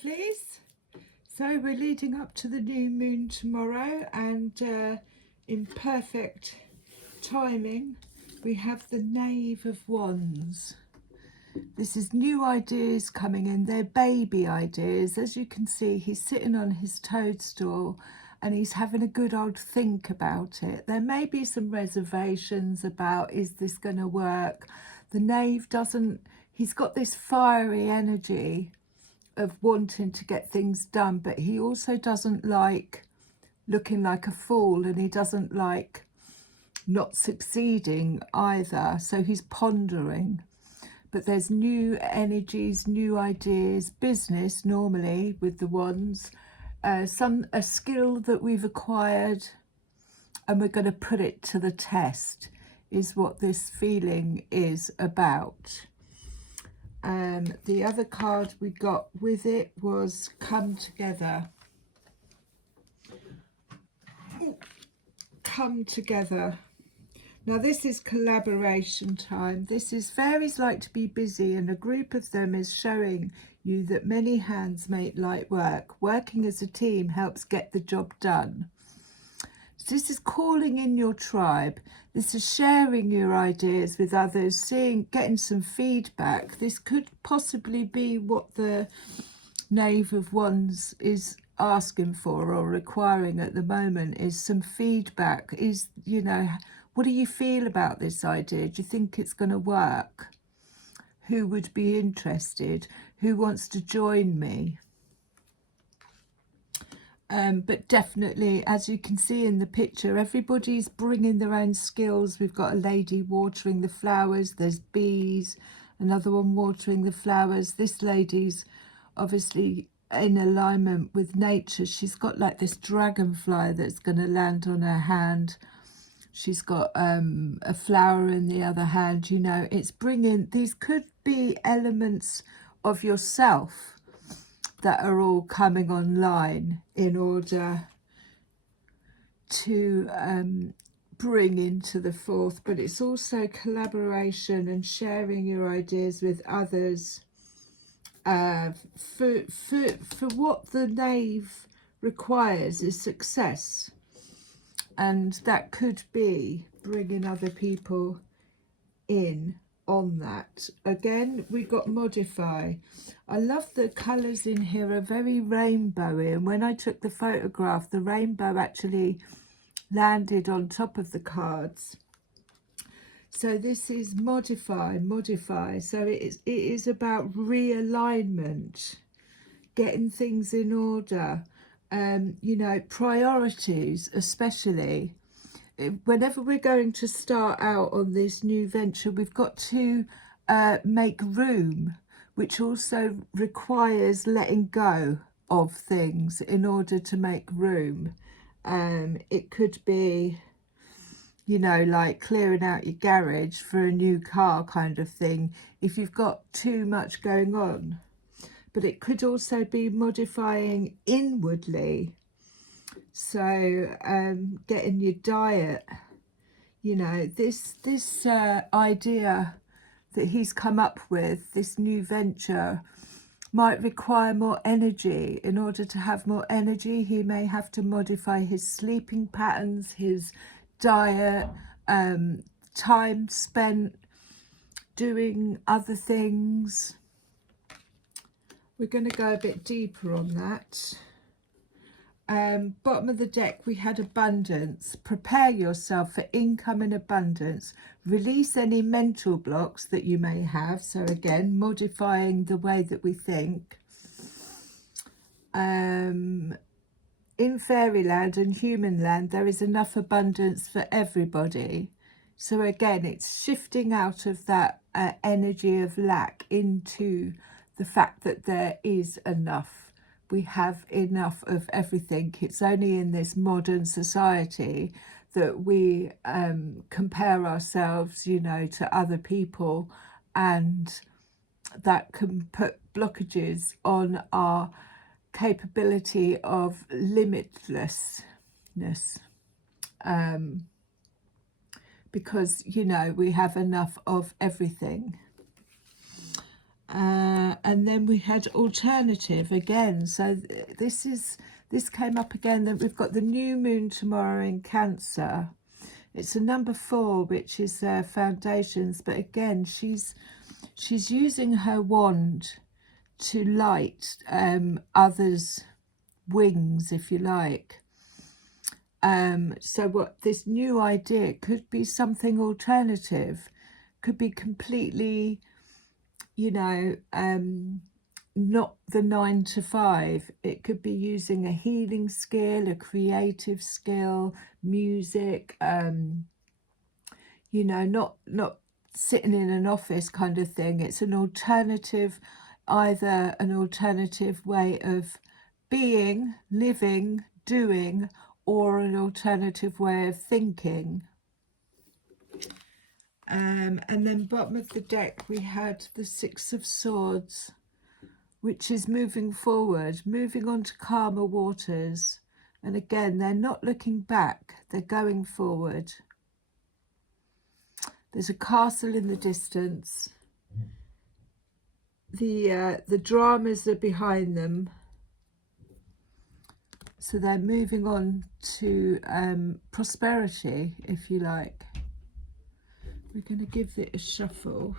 lovelies. So we're leading up to the new moon tomorrow, and in perfect timing we have the Knave of Wands. This is new ideas coming in. They're baby ideas. As you can see, he's sitting on his toadstool and he's having a good old think about it. There may be some reservations about, is this going to work? The Knave doesn't, he's got this fiery energy of wanting to get things done, but he also doesn't like looking like a fool, and he doesn't like not succeeding either. So he's pondering. But there's new energies, new ideas, business normally with the wands, a skill that we've acquired and we're going to put it to the test is what this feeling is about. The other card we got with it was Come Together. Come Together. Now this is collaboration time. This is fairies like to be busy, and a group of them is showing you that many hands make light work. Working as a team helps get the job done. So this is calling in your tribe. This is sharing your ideas with others, getting some feedback. This could possibly be what the Knave of Wands is asking for or requiring at the moment, is some feedback. Is, you know, what do you feel about this idea? Do you think it's going to work? Who would be interested? Who wants to join me? But definitely, as you can see in the picture, everybody's bringing their own skills. We've got a lady watering the flowers. There's bees, another one watering the flowers. This lady's obviously in alignment with nature. She's got like this dragonfly that's going to land on her hand. She's got a flower in the other hand. You know, it's bringing, these could be elements of yourself that are all coming online in order to bring into the forth. But it's also collaboration and sharing your ideas with others for what the Knave requires is success. And that could be bringing other people in on that. Again, we got modify. I love the colours in here are very rainbowy, and when I took the photograph, the rainbow actually landed on top of the cards. So this is modify. So it is about realignment, getting things in order. You know, priorities, especially whenever we're going to start out on this new venture, we've got to make room, which also requires letting go of things in order to make room. It could be, you know, like clearing out your garage for a new car kind of thing if you've got too much going on. But it could also be modifying inwardly. So getting your diet, you know, this idea that he's come up with, this new venture, might require more energy. In order to have more energy, he may have to modify his sleeping patterns, his diet, time spent doing other things. We're going to go a bit deeper on that. Bottom of the deck, we had abundance. Prepare yourself for income and abundance. Release any mental blocks that you may have. So again, modifying the way that we think. In fairyland and human land, there is enough abundance for everybody. So again, it's shifting out of that energy of lack into the fact that there is enough. We have enough of everything. It's only in this modern society that we compare ourselves, you know, to other people, and that can put blockages on our capability of limitlessness. Because, you know, we have enough of everything. And then we had alternative again. So this came up again, that we've got the new moon tomorrow in Cancer. It's a number 4, which is foundations, but again she's using her wand to light others' wings, if you like. So what this new idea could be, something alternative, could be completely, you know, not the 9 to 5. It could be using a healing skill, a creative skill, music, you know, not sitting in an office kind of thing. It's an alternative, either an alternative way of being, living, doing, or an alternative way of thinking. And then bottom of the deck we had the 6 of Swords, which is moving forward, moving on to calmer waters. And again, they're not looking back, they're going forward. There's a castle in the distance. The dramas are behind them. So they're moving on to prosperity, if you like. We're going to give it a shuffle.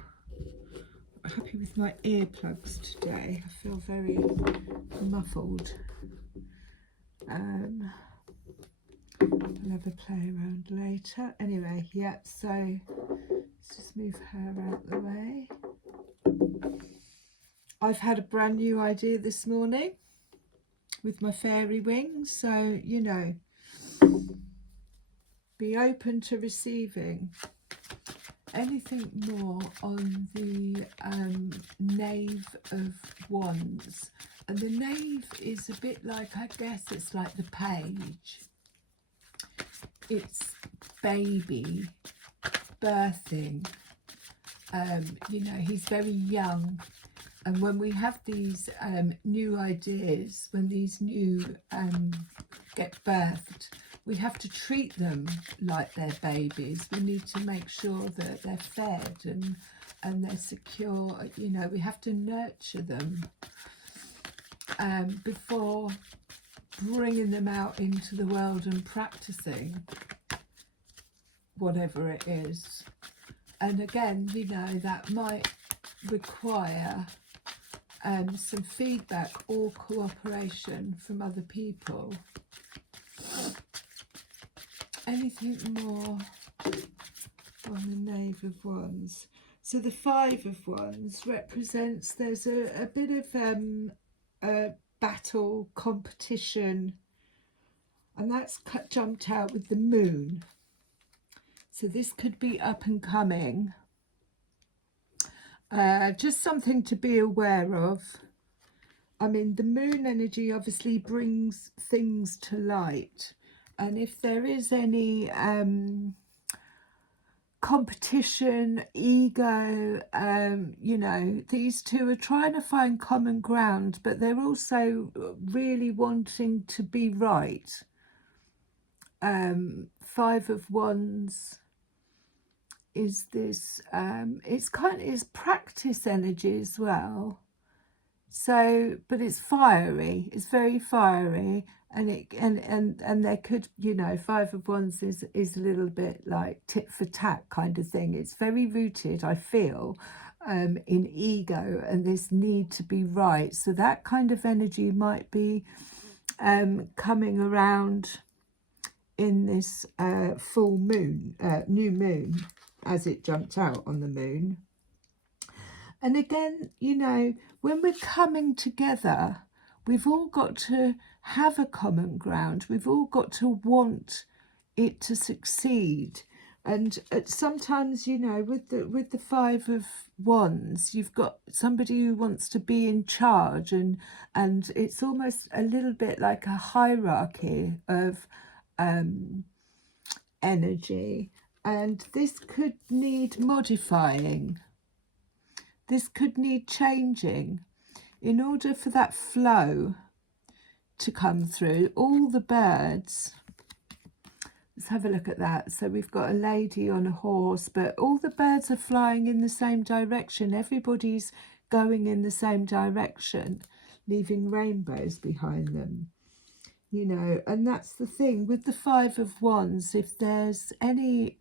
I'm happy with my earplugs today. I feel very muffled. I'll have a play around later. Anyway, yeah, so let's just move her out the way. I've had a brand new idea this morning with my fairy wings, so, you know, be open to receiving. Anything more on the Knave of Wands? And the Knave is a bit like, I guess it's like the Page. It's baby, birthing. You know, he's very young. And when we have these new ideas, when these new get birthed, we have to treat them like they're babies. We need to make sure that they're fed and they're secure. You know, we have to nurture them before bringing them out into the world and practicing whatever it is. And again, you know, that might require some feedback or cooperation from other people. Anything more on the Knave of Wands? So the 5 of Wands represents, there's a bit of battle, competition, and that's jumped out with the moon. So this could be up and coming. Just something to be aware of. I mean, the moon energy obviously brings things to light. And if there is any competition, ego, you know, these two are trying to find common ground, but they're also really wanting to be right. 5 of Wands is this, it's practice energy as well. So, but it's fiery, it's very fiery. And there could, you know, 5 of Wands is a little bit like tit for tat kind of thing. It's very rooted, I feel, in ego and this need to be right. So that kind of energy might be coming around in this full moon, new moon, as it jumped out on the moon. And again, you know, when we're coming together, we've all got to have a common ground. We've all got to want it to succeed. And sometimes, you know, with the 5 of Wands, you've got somebody who wants to be in charge, and it's almost a little bit like a hierarchy of energy. And this could need modifying. This could need changing in order for that flow to come through. All the birds, let's have a look at that. So we've got a lady on a horse, but all the birds are flying in the same direction. Everybody's going in the same direction, leaving rainbows behind them. You know, and that's the thing with the Five of Wands. If there's any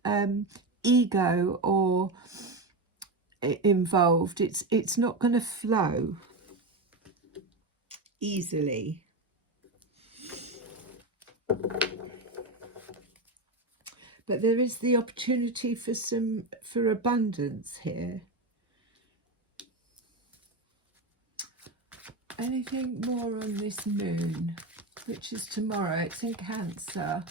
ego or involved, it's not going to flow easily. But there is the opportunity for abundance here. Anything more on this moon, which is tomorrow? It's in Cancer.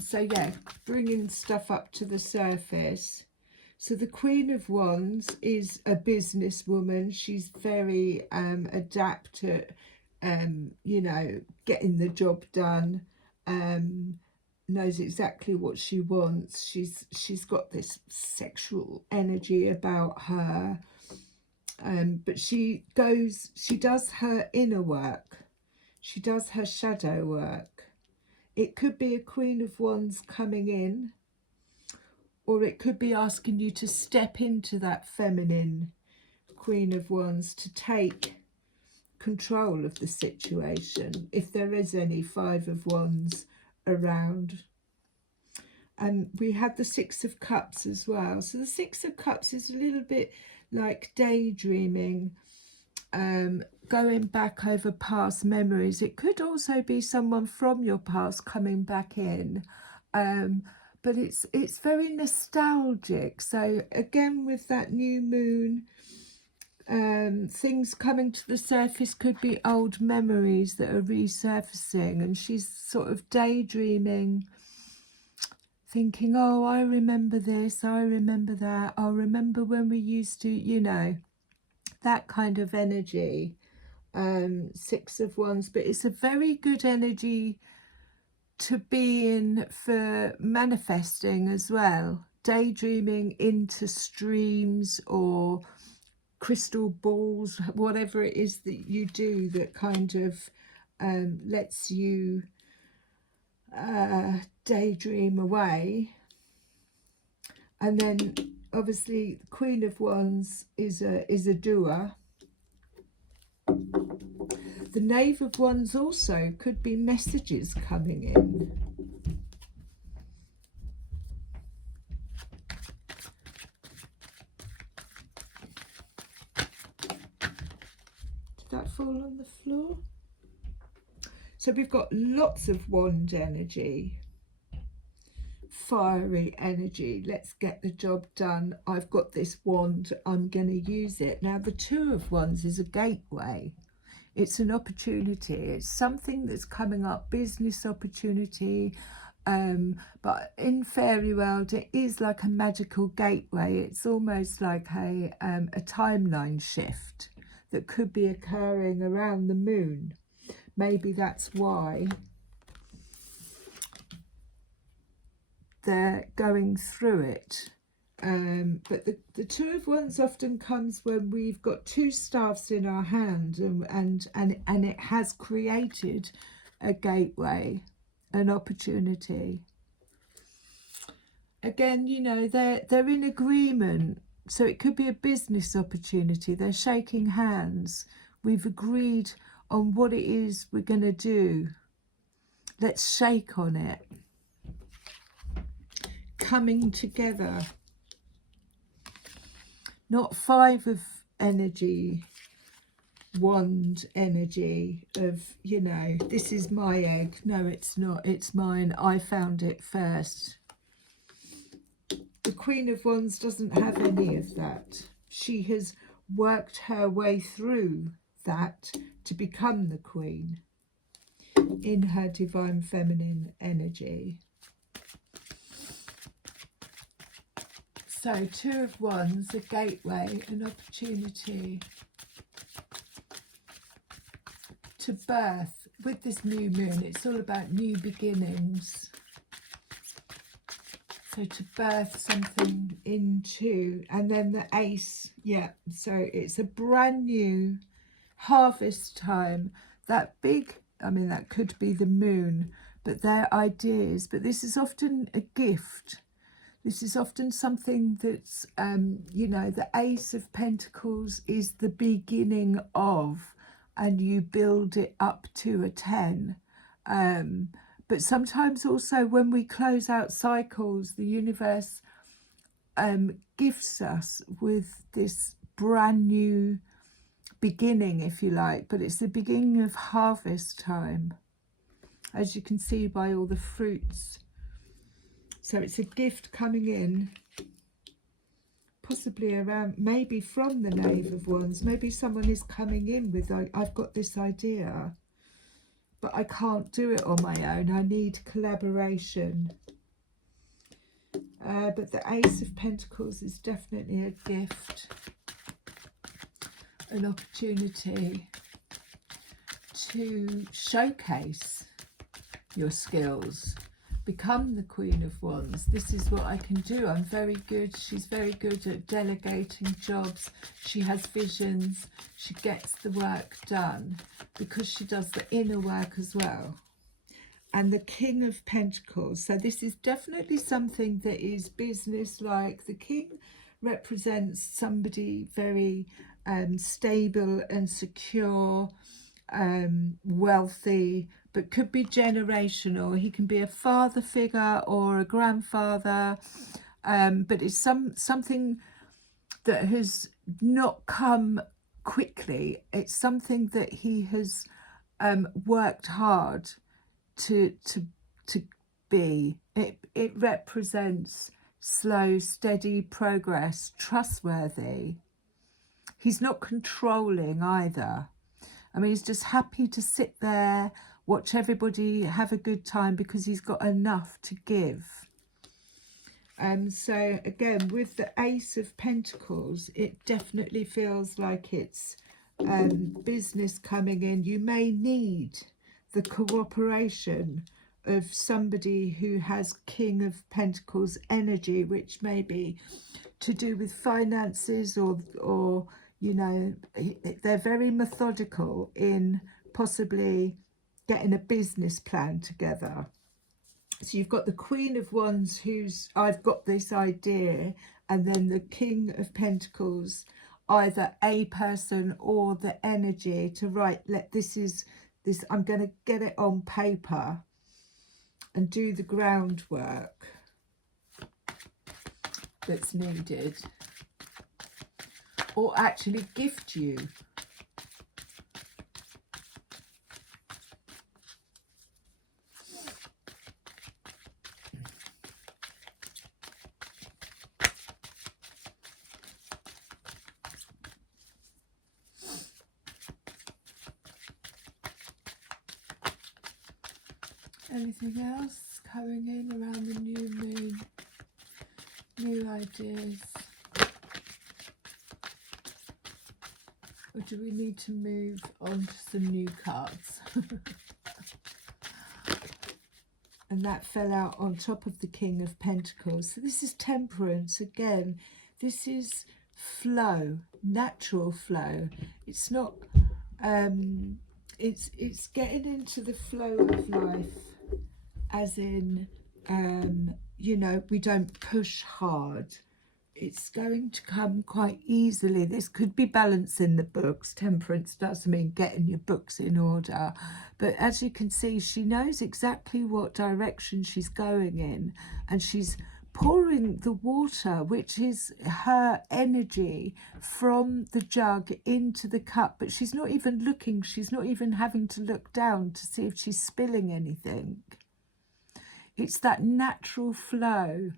So yeah, bringing stuff up to the surface. So the Queen of Wands is a businesswoman. She's very adept at, you know, getting the job done. Knows exactly what she wants. She's got this sexual energy about her. But she does her inner work. She does her shadow work. It could be a Queen of Wands coming in, or it could be asking you to step into that feminine Queen of Wands to take control of the situation, if there is any Five of Wands around. And we had the Six of Cups as well. So the Six of Cups is a little bit like daydreaming, going back over past memories. It could also be someone from your past coming back in, but it's very nostalgic. So again, with that new moon, things coming to the surface could be old memories that are resurfacing, and she's sort of daydreaming, thinking, oh, I remember this, I remember that, I remember when we used to, you know, that kind of energy. Six of Wands, but it's a very good energy to be in for manifesting as well, daydreaming into streams or crystal balls, whatever it is that you do that kind of lets you daydream away. And then obviously the Queen of Wands is a doer. The Knave of Wands also could be messages coming in. Did that fall on the floor? So we've got lots of wand energy, fiery energy. Let's get the job done. I've got this wand, I'm going to use it. Now the Two of Wands is a gateway. It's an opportunity. It's something that's coming up, business opportunity. But in fairy world, it is like a magical gateway. It's almost like a timeline shift that could be occurring around the moon. Maybe that's why they're going through it. But the Two of Wands often comes when we've got two staffs in our hand, and it has created a gateway, an opportunity. Again, you know, they're in agreement, so it could be a business opportunity. They're shaking hands. We've agreed on what it is we're going to do. Let's shake on it. Coming together. Not Five of energy, wand energy of, you know, this is my egg. No, it's not. It's mine. I found it first. The Queen of Wands doesn't have any of that. She has worked her way through that to become the Queen in her divine feminine energy. So Two of Wands, a gateway, an opportunity to birth. With this new moon, it's all about new beginnings. So to birth something into, and then the Ace, yeah. So it's a brand new harvest time. That big, I mean, that could be the moon, but they're ideas. But this is often a gift. This is often something that's, you know, the Ace of Pentacles is the beginning of, and you build it up to a 10. But sometimes also when we close out cycles, the universe gifts us with this brand new beginning, if you like, but it's the beginning of harvest time, as you can see by all the fruits. So it's a gift coming in, possibly around, maybe from the Knave of Wands. Maybe someone is coming in with, I've got this idea, but I can't do it on my own. I need collaboration. But the Ace of Pentacles is definitely a gift, an opportunity to showcase your skills. Become the Queen of Wands. This is what I can do. I'm very good. She's very good at delegating jobs. She has visions. She gets the work done because she does the inner work as well. And the King of Pentacles. So this is definitely something that is business-like. The King represents somebody very stable and secure, wealthy, but could be generational. He can be a father figure or a grandfather, but it's something that has not come quickly. It's something that he has worked hard to be. It represents slow, steady progress, trustworthy. He's not controlling either. I mean, he's just happy to sit there, watch everybody have a good time because he's got enough to give. So again, with the Ace of Pentacles, it definitely feels like it's business coming in. You may need the cooperation of somebody who has King of Pentacles energy, which may be to do with finances, or you know, they're very methodical in possibly getting a business plan together. So you've got the Queen of Wands, who's, I've got this idea, and then the King of Pentacles, either a person or the energy to write, I'm going to get it on paper and do the groundwork that's needed, or actually gift you. Anything else coming in around the new moon? New ideas? Or do we need to move on to some new cards? And that fell out on top of the King of Pentacles. So this is Temperance again. This is flow, natural flow. It's not, it's getting into the flow of life, as in, you know, we don't push hard. It's going to come quite easily. This could be balancing the books. Temperance does mean getting your books in order. But as you can see, she knows exactly what direction she's going in. And she's pouring the water, which is her energy, from the jug into the cup. But she's not even looking. She's not even having to look down to see if she's spilling anything. It's that natural flow.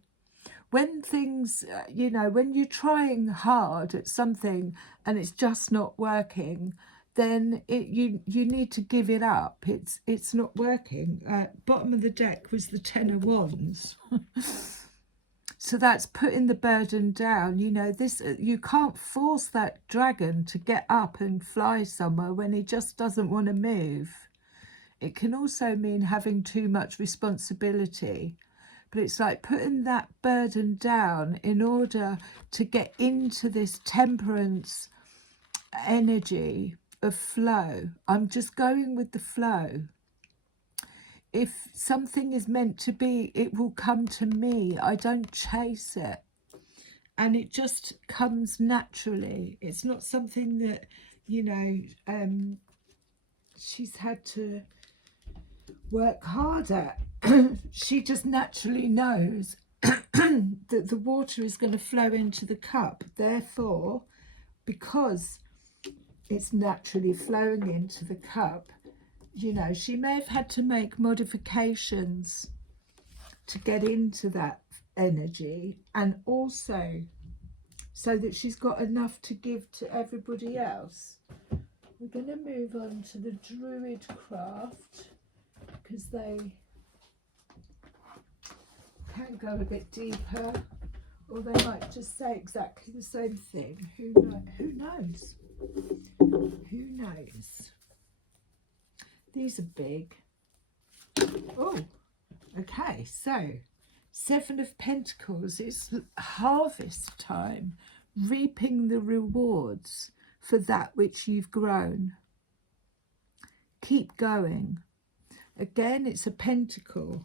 When things, you know, when you're trying hard at something and it's just not working, then you need to give it up. It's not working. Bottom of the deck was the Ten of Wands. So that's putting the burden down. You know, this, you can't force that dragon to get up and fly somewhere when he just doesn't want to move. It can also mean having too much responsibility. But it's like putting that burden down in order to get into this temperance energy of flow. I'm just going with the flow. if something is meant to be, it will come to me. I don't chase it. And it just comes naturally. It's not something that, you know, she's had to work hard at. She just naturally knows that the water is going to flow into the cup. Therefore, because it's naturally flowing into the cup, you know, she may have had to make modifications to get into that energy, and also so that she's got enough to give to everybody else. We're going to move on to the Druid craft, because they can go a bit deeper, or they might just say exactly the same thing. Who knows? Who knows? These are big. Oh, okay, so 7 of Pentacles, it's harvest time, reaping the rewards for that which you've grown. Keep going. Again, it's a pentacle.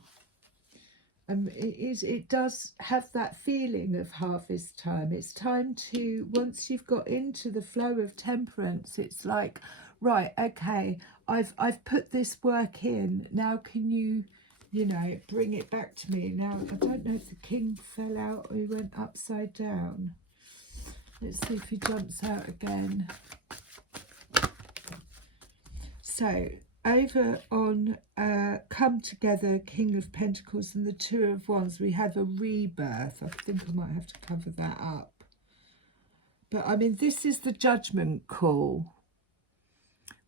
It does have that feeling of harvest time. It's time to, once you've got into the flow of temperance, it's like, right, okay, I've put this work in. Now can you, you know, bring it back to me. Now, I don't know if the king fell out or he went upside down. Let's see if he jumps out again. So, over on Come Together, King of Pentacles and the Two of Wands, we have a rebirth. I think I might have to cover that up. But, I mean, this is the judgment call.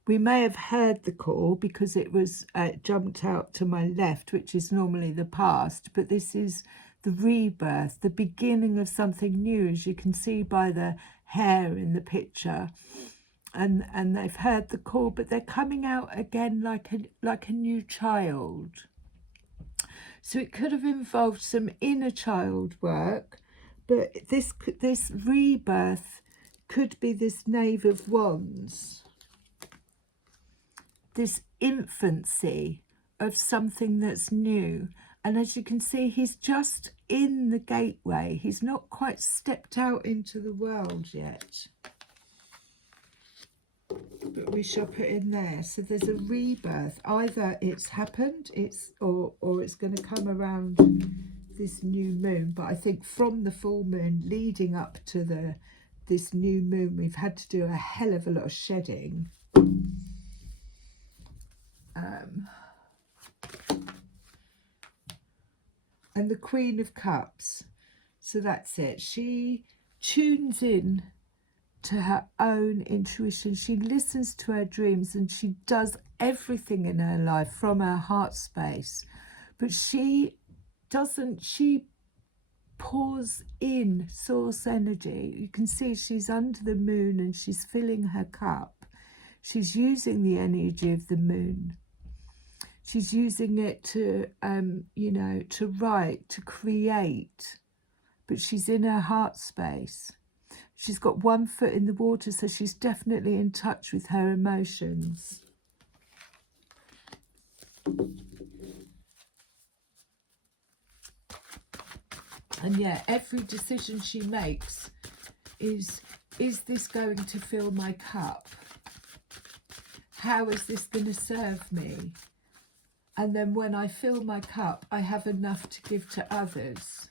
We may have heard the call because it was jumped out to my left, which is normally the past. But this is the rebirth, the beginning of something new, as you can see by the hair in the picture. And they've heard the call, but they're coming out again like a new child. So it could have involved some inner child work, but this rebirth could be this Knave of Wands, this infancy of something that's new. And as you can see, he's just in the gateway. He's not quite stepped out into the world yet. But we shall put in there. So there's a rebirth. Either it's happened, or it's going to come around this new moon. But I think from the full moon leading up to this new moon, we've had to do a hell of a lot of shedding. And the Queen of Cups. So that's it. She tunes in to her own intuition. She listens to her dreams, and she does everything in her life from her heart space. But she pours in source energy. You can see she's under the moon and she's filling her cup. She's using the energy of the moon. She's using it to, you know, to write, to create. But she's in her heart space. She's got one foot in the water, so she's definitely in touch with her emotions. And yeah, every decision she makes is this going to fill my cup? How is this going to serve me? And then when I fill my cup, I have enough to give to others.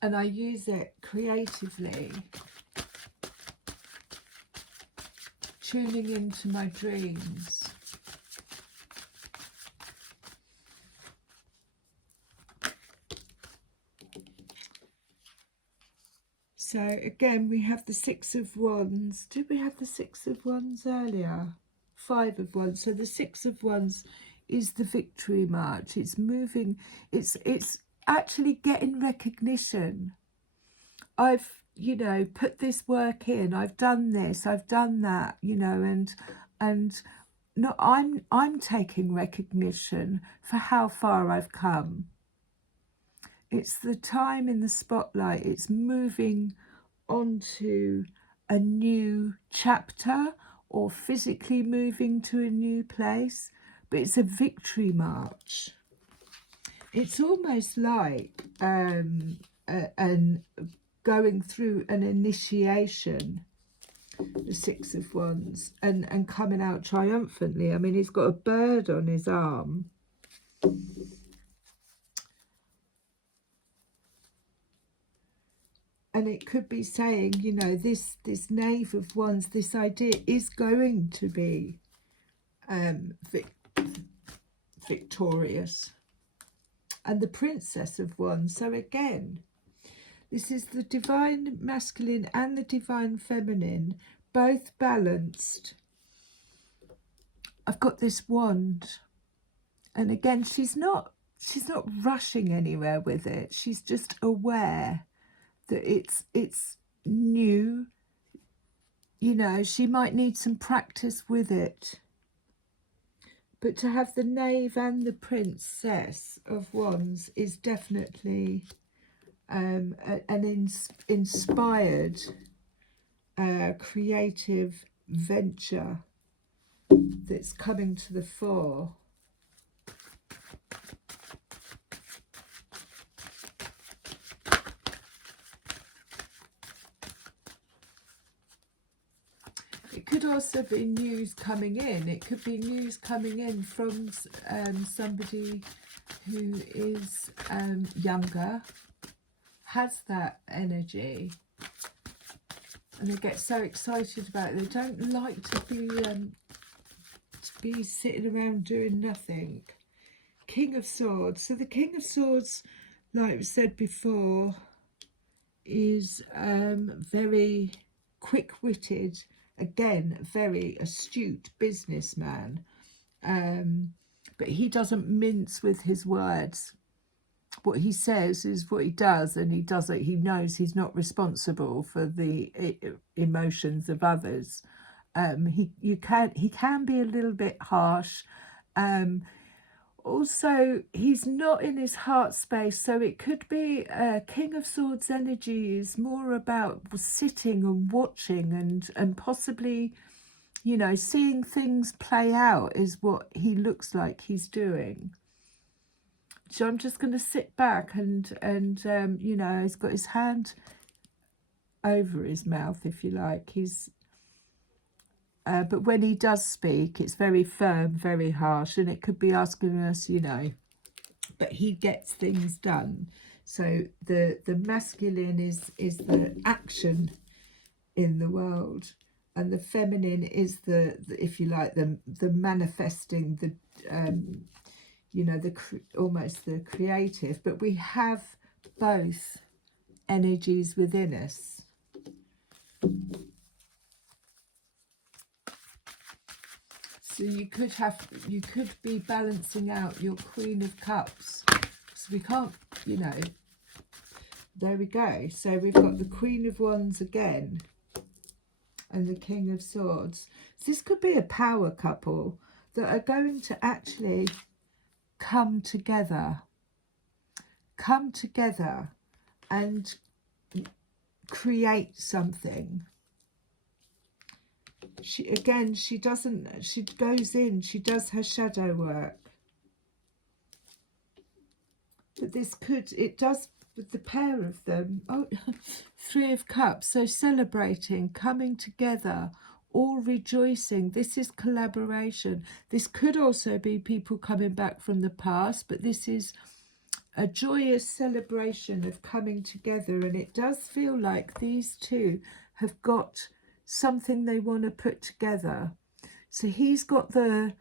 And I use it creatively, tuning into my dreams. So again, we have the Six of Wands. Did we have the Six of Wands earlier? 5 of Wands. So the Six of Wands is the victory march. It's moving. It's actually getting recognition. I've, you know, put this work in. I've done this. I've done that. You know, and no, I'm taking recognition for how far I've come. It's the time in the spotlight. It's moving onto a new chapter or physically moving to a new place, but it's a victory march. It's almost like going through an initiation, the Six of Wands, and coming out triumphantly. I mean, he's got a bird on his arm. And it could be saying, you know, this Knave of Wands, this idea is going to be victorious. And the Princess of Wands. So again, this is the divine masculine and the divine feminine, both balanced. I've got this wand, and again, she's not rushing anywhere with it. She's just aware that it's new. You know, she might need some practice with it. But to have the Knave and the Princess of Wands is definitely an inspired, creative venture that's coming to the fore. It could also be news coming in. It could be news coming in from somebody who is younger, has that energy, and they get so excited about it. They don't like to be sitting around doing nothing. King of Swords. So the King of Swords, like we said before, is very quick-witted. Again, very astute businessman, but he doesn't mince with his words. What he says is what he does, and he does it. He knows he's not responsible for the emotions of others. He can be a little bit harsh. Also, he's not in his heart space, so it could be King of Swords energy is more about sitting and watching and possibly, you know, seeing things play out is what he looks like he's doing. So I'm just going to sit back and you know, he's got his hand over his mouth, if you like. But when he does speak, it's very firm, very harsh, and it could be asking us, you know, but he gets things done. So the masculine is the action in the world, and the feminine is the if you like, the manifesting, the you know, almost the creative. But we have both energies within us. So you could be balancing out your Queen of Cups. So we can't, you know, there we go. So we've got the Queen of Wands again and the King of Swords. So this could be a power couple that are going to actually come together and create something. She goes in, she does her shadow work. But it does with the pair of them. Oh, Three of Cups. So celebrating, coming together, all rejoicing. This is collaboration. This could also be people coming back from the past, but this is a joyous celebration of coming together. And it does feel like these two have got something they want to put together. So he's got the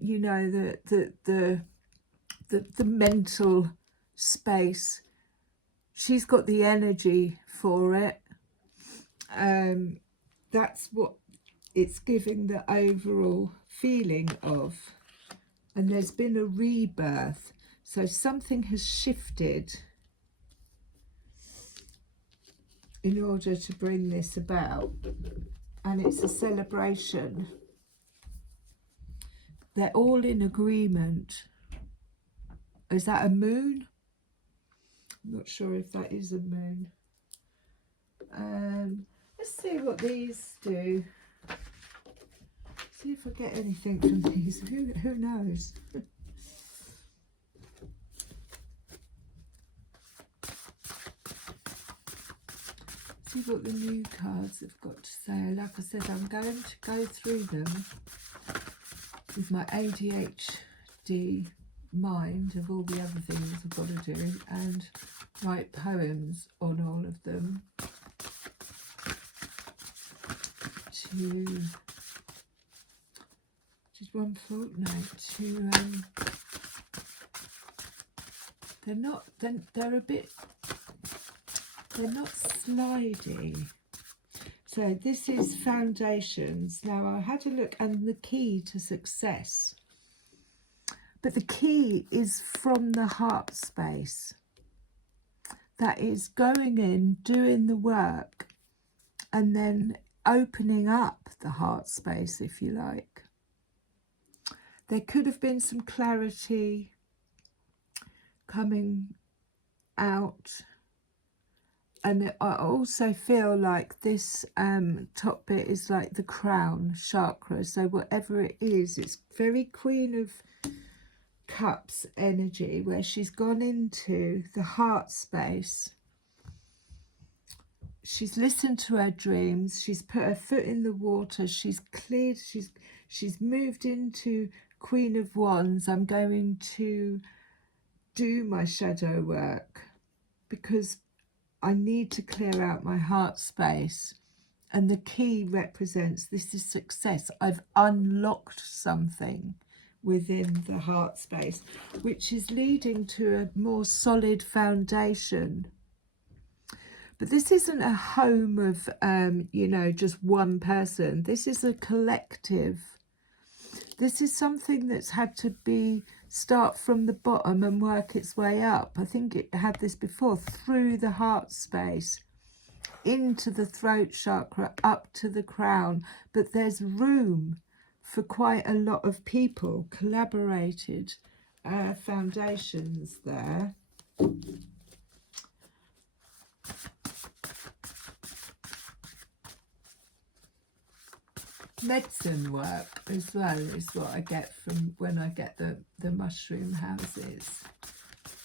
you know, the mental space. She's got the energy for it. That's what it's giving the overall feeling of. And there's been a rebirth. So something has shifted in order to bring this about. And it's a celebration. They're all in agreement. Is that a moon? I'm not sure if that is a moon. Let's see what these do. See if I get anything from these. Who knows? See what the new cards have got to say. Like I said, I'm going to go through them with my ADHD mind of all the other things I've got to do and write poems on all of them to just one fortnight to they're a bit, they're not slidey. So this is foundations. Now I had a look, and the key to success, but the key is from the heart space. That is going in, doing the work, and then opening up the heart space, if you like. There could have been some clarity coming out. And I also feel like this top bit is like the crown chakra. So whatever it is, it's very Queen of Cups energy, where she's gone into the heart space. She's listened to her dreams. She's put her foot in the water. She's cleared. She's moved into Queen of Wands. I'm going to do my shadow work because I need to clear out my heart space, and the key represents this is success. I've unlocked something within the heart space, which is leading to a more solid foundation. But this isn't a home of, you know, just one person. This is a collective. This is something that's had to start from the bottom and work its way up. I think it had this before, through the heart space, into the throat chakra, up to the crown. But there's room for quite a lot of people, collaborated foundations there. Medicine work as well is what I get from when I get the mushroom houses.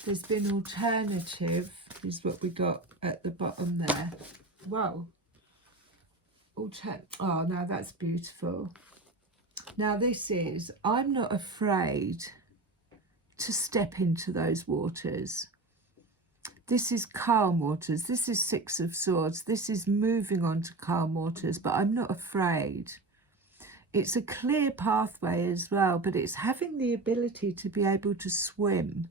There's been alternative, is what we got at the bottom there. Wow. Oh, now that's beautiful. Now this is, I'm not afraid to step into those waters. This is calm waters. This is Six of Swords. This is moving on to calm waters, but I'm not afraid. It's a clear pathway as well, but it's having the ability to be able to swim.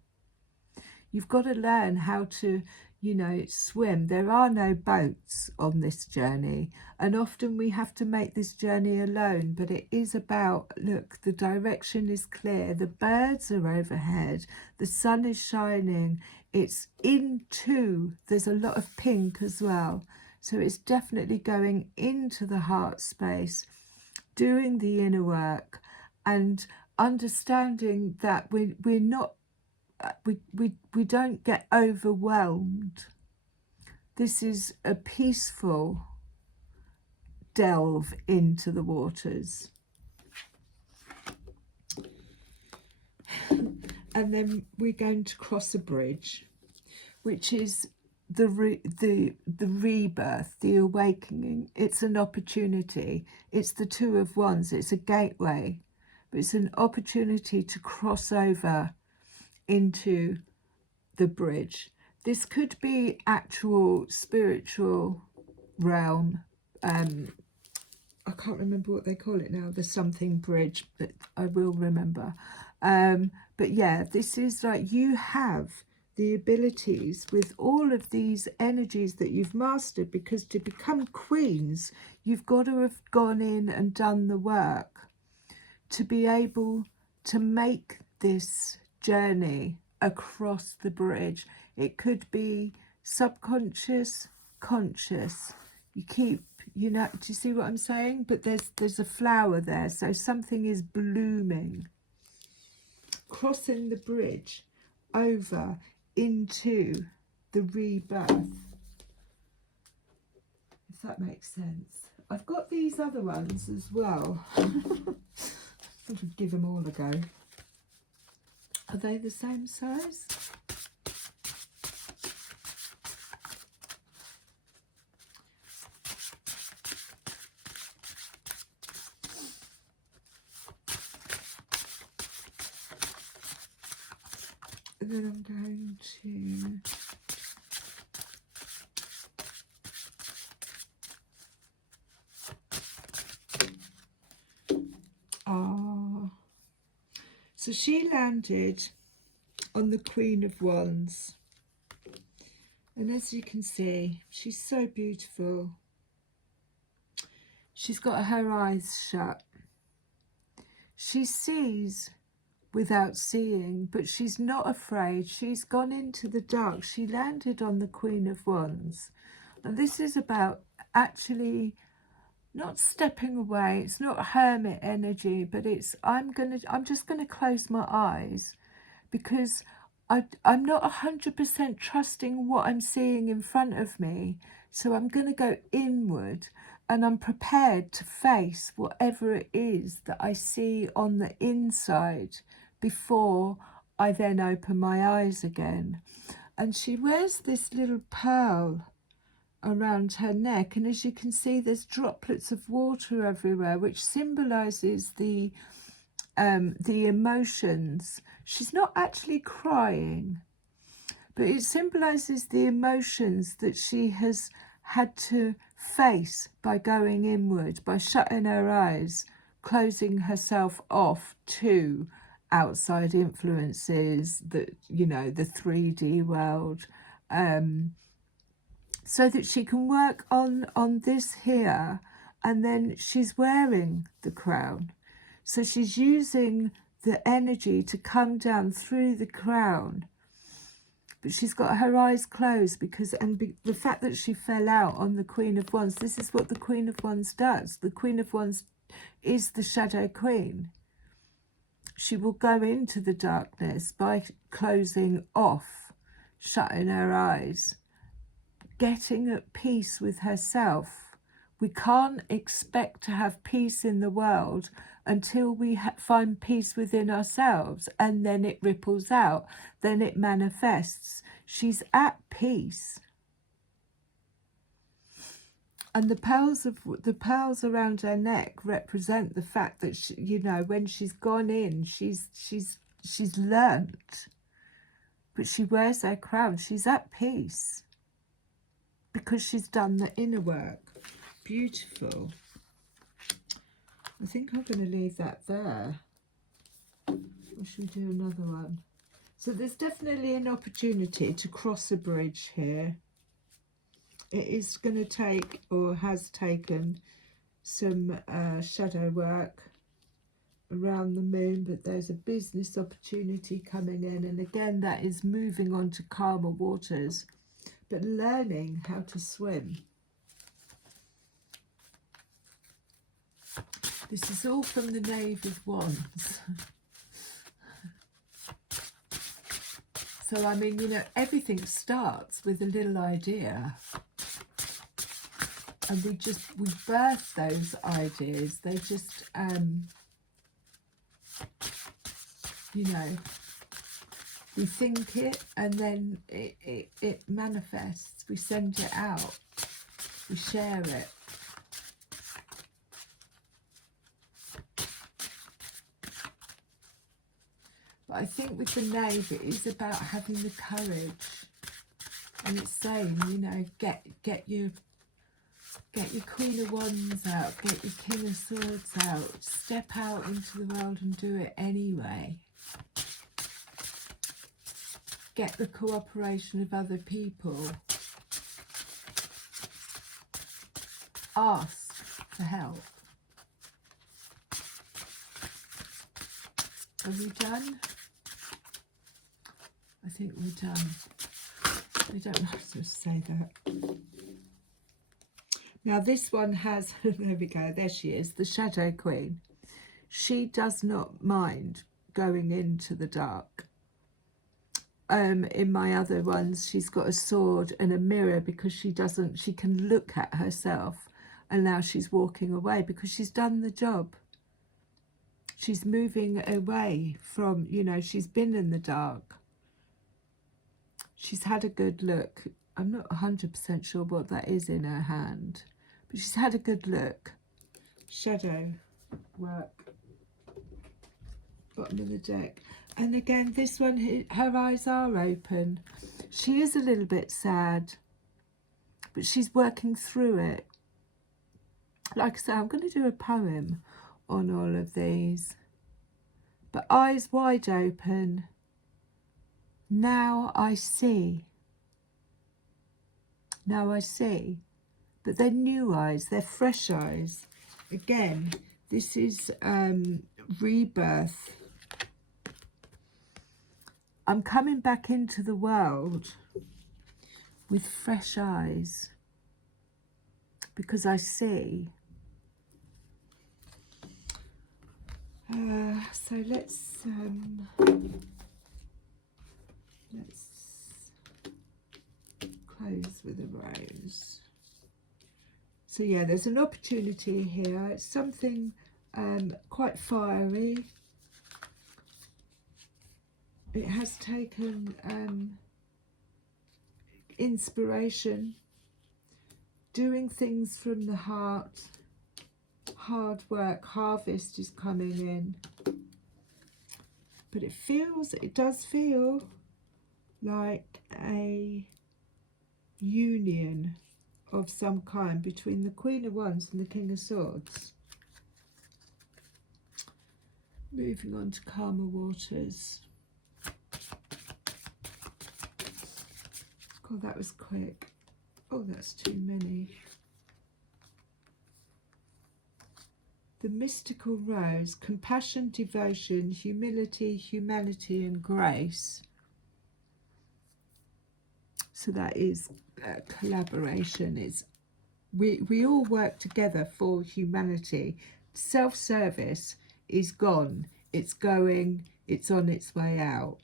You've got to learn how to, you know, swim. There are no boats on this journey, and often we have to make this journey alone, but it is about, look, the direction is clear, the birds are overhead, the sun is shining, it's there's a lot of pink as well, so it's definitely going into the heart space, doing the inner work and understanding that we're not, we don't get overwhelmed. This is a peaceful delve into the waters. And then we're going to cross a bridge, which is the rebirth, the awakening. It's an opportunity. It's the Two of Wands. It's a gateway, but it's an opportunity to cross over into the bridge. This could be actual spiritual realm. I can't remember what they call it now, the something bridge, but I will remember. But yeah, this is like you have the abilities with all of these energies that you've mastered, because to become queens, you've got to have gone in and done the work to be able to make this journey across the bridge. It could be subconscious, conscious. You keep, you know, do you see what I'm saying? But there's a flower there, so something is blooming. Crossing the bridge over into the rebirth. if that makes sense. I've got these other ones as well. Sort of give them all a go. Are they the same size? And then I'm going to so she landed on the Queen of Wands, and as you can see, she's so beautiful. She's got her eyes shut. She sees without seeing, but she's not afraid. She's gone into the dark. She landed on the Queen of Wands, and this is about actually not stepping away. It's not hermit energy, but it's I'm just gonna close my eyes, because I'm not 100% trusting what I'm seeing in front of me. So I'm going to go inward, and I'm prepared to face whatever it is that I see on the inside before I then open my eyes again. And she wears this little pearl around her neck, and as you can see, there's droplets of water everywhere, which symbolizes the emotions. She's not actually crying, but it symbolizes the emotions that she has had to face by going inward, by shutting her eyes, closing herself off to outside influences, that, you know, the 3D world, so that she can work on this here. And then she's wearing the crown, so she's using the energy to come down through the crown, but she's got her eyes closed because, the fact that she fell out on the Queen of Wands, this is what the Queen of Wands does. The Queen of Wands is the shadow queen. She will go into the darkness by closing off, shutting her eyes, getting at peace with herself. We can't expect to have peace in the world until we find peace within ourselves, and then it ripples out, then it manifests. She's at peace. And the pearls around her neck represent the fact that she, you know, when she's gone in, she's learnt. But she wears her crown. She's at peace because she's done the inner work. Beautiful. I think I'm going to leave that there. Or should we do another one? So there's definitely an opportunity to cross a bridge here. It is going to take, or has taken, some shadow work around the moon, but there's a business opportunity coming in, and again that is moving on to calmer waters, but learning how to swim. This is all from the Knave of Wands. So, I mean, you know, everything starts with a little idea. And we birth those ideas. They just, you know, we think it, and then it manifests. We send it out. We share it. But I think with the Knave, it is about having the courage, and it's saying, you know, get your Queen of Wands out, get your King of Swords out, step out into the world and do it anyway. Get the cooperation of other people. Ask for help. Are we done? I think we're done. I don't know how to say that. Now this one has, there we go, there she is, the Shadow Queen. She does not mind going into the dark. in my other ones, she's got a sword and a mirror because she can look at herself, and now she's walking away because she's done the job. She's moving away from, you know, she's been in the dark. She's had a good look. I'm not 100% sure what that is in her hand, but she's had a good look. Shadow work. Bottom of the deck. And again, this one, her eyes are open. She is a little bit sad, but she's working through it. Like I said, I'm going to do a poem on all of these. But eyes wide open. Now I see. Now I see. But they're new eyes. They're fresh eyes. Again, this is rebirth. I'm coming back into the world with fresh eyes because I see. So let's close with a rose. So yeah, there's an opportunity here. It's something quite fiery. It has taken inspiration, doing things from the heart, hard work, harvest is coming in. But it does feel like a union of some kind between the Queen of Wands and the King of Swords. Moving on to calmer waters. God, that was quick. Oh, that's too many. The mystical rose, compassion, devotion, humility, humanity and grace. So that is collaboration. We all work together for humanity. Self-service is gone. It's going. It's on its way out.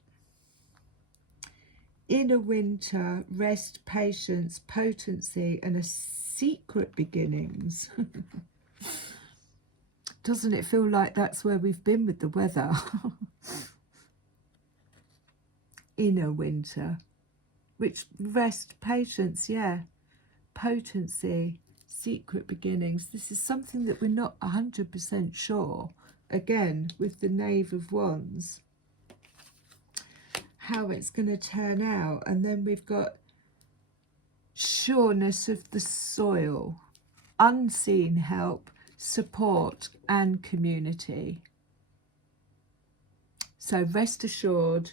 Inner winter, rest, patience, potency, and a secret beginnings. Doesn't it feel like that's where we've been with the weather? Inner winter, which rest, patience, yeah, potency, secret beginnings. This is something that we're not 100% sure. Again, with the Knave of Wands, how it's going to turn out. And then we've got sureness of the soil, unseen help, support and community. So rest assured,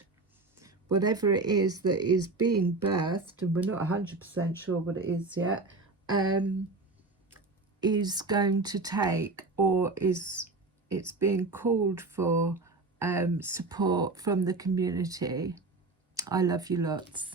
whatever it is that is being birthed, and we're not 100% sure what it is yet, is going to take, or it's being called for support from the community. I love you lots.